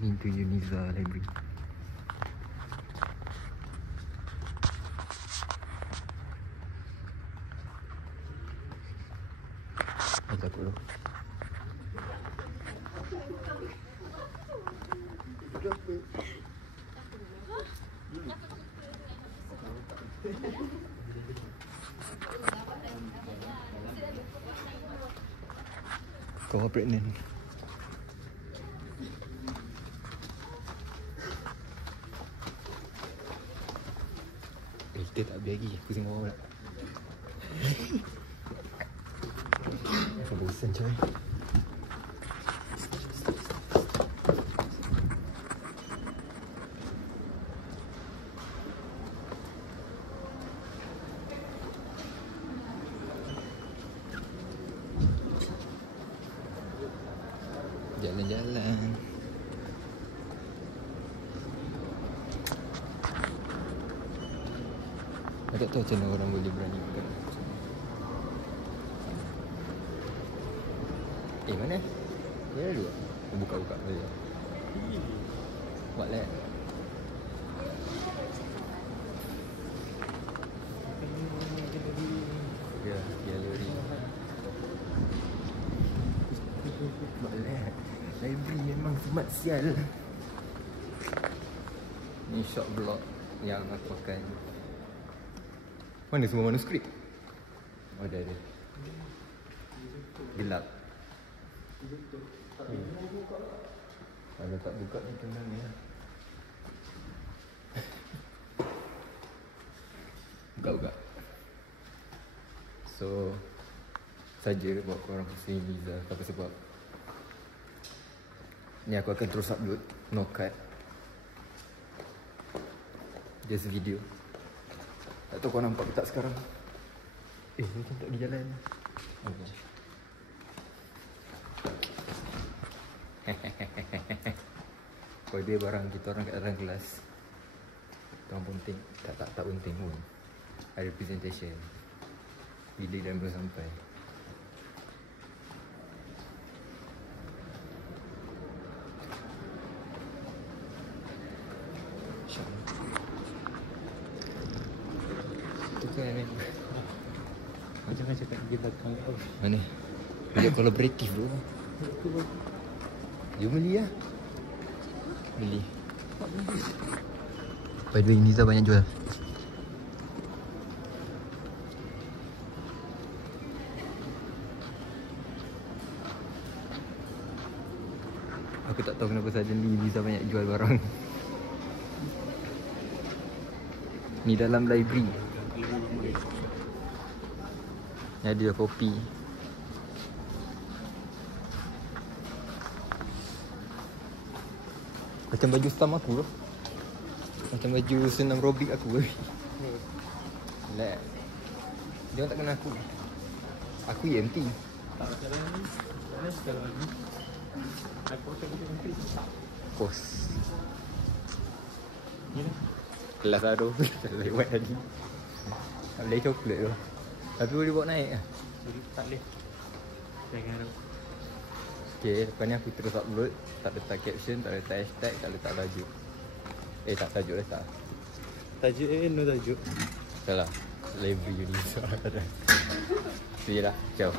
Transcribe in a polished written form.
Listening to Uniza Library. Aku takut tu. Kau pregnant. Kita tak habis lagi. Aku tengok pula. Aku bosan coy. Jalan-jalan. Aku tak tahu macam mana orang boleh berani makan. Mana? Dia ada dua. Buka-buka boleh. Buat lah. Ya, gallery. Buat lah. Library memang semat sial. Ni short blog yang aku akan. Mana semua manuskrip? Oh, dah ada. Gelap. Kalau tak buka ni tenang ya. Buka-buka. So saja buat korang pusing visa. Apa sebab ni aku akan terus upload. No cut. Just video. Tak tahu kau nampak ke tak sekarang. Macam tak pergi jalan. Okay. Kau dia barang kita orang kat dalam kelas. Tuan penting. Tak penting pun. Ada presentation. Bila dan belum sampai. Macam cakap dia belakang kau. Mana? Dia kolaboratif tu. Jom beli lah. Beli. By the way, Niza banyak jual. Aku tak tahu kenapa suddenly Niza banyak jual barang. Ni dalam library. Ni ada kopi. Macam baju stam aku tu. Macam baju senam aerobik aku. Lek. Dia tak kenal aku. Aku EMT. Tak jalan ni. Mana sekarang lagi? Aku tak boleh nanti. Kos. Ni lah. Kelas baru. Tak lewat lagi. Tak boleh coklat tu. Tapi boleh bawa naik lah. Jadi tak boleh. Jangan harap. Okay, lepas ni aku terus upload. Tak letak caption, tak letak hashtag, tak letak tajuk. Tak tajuk letak. Tajuk no tajuk. Salah. Library Uniza. Tu je lah. Ciao.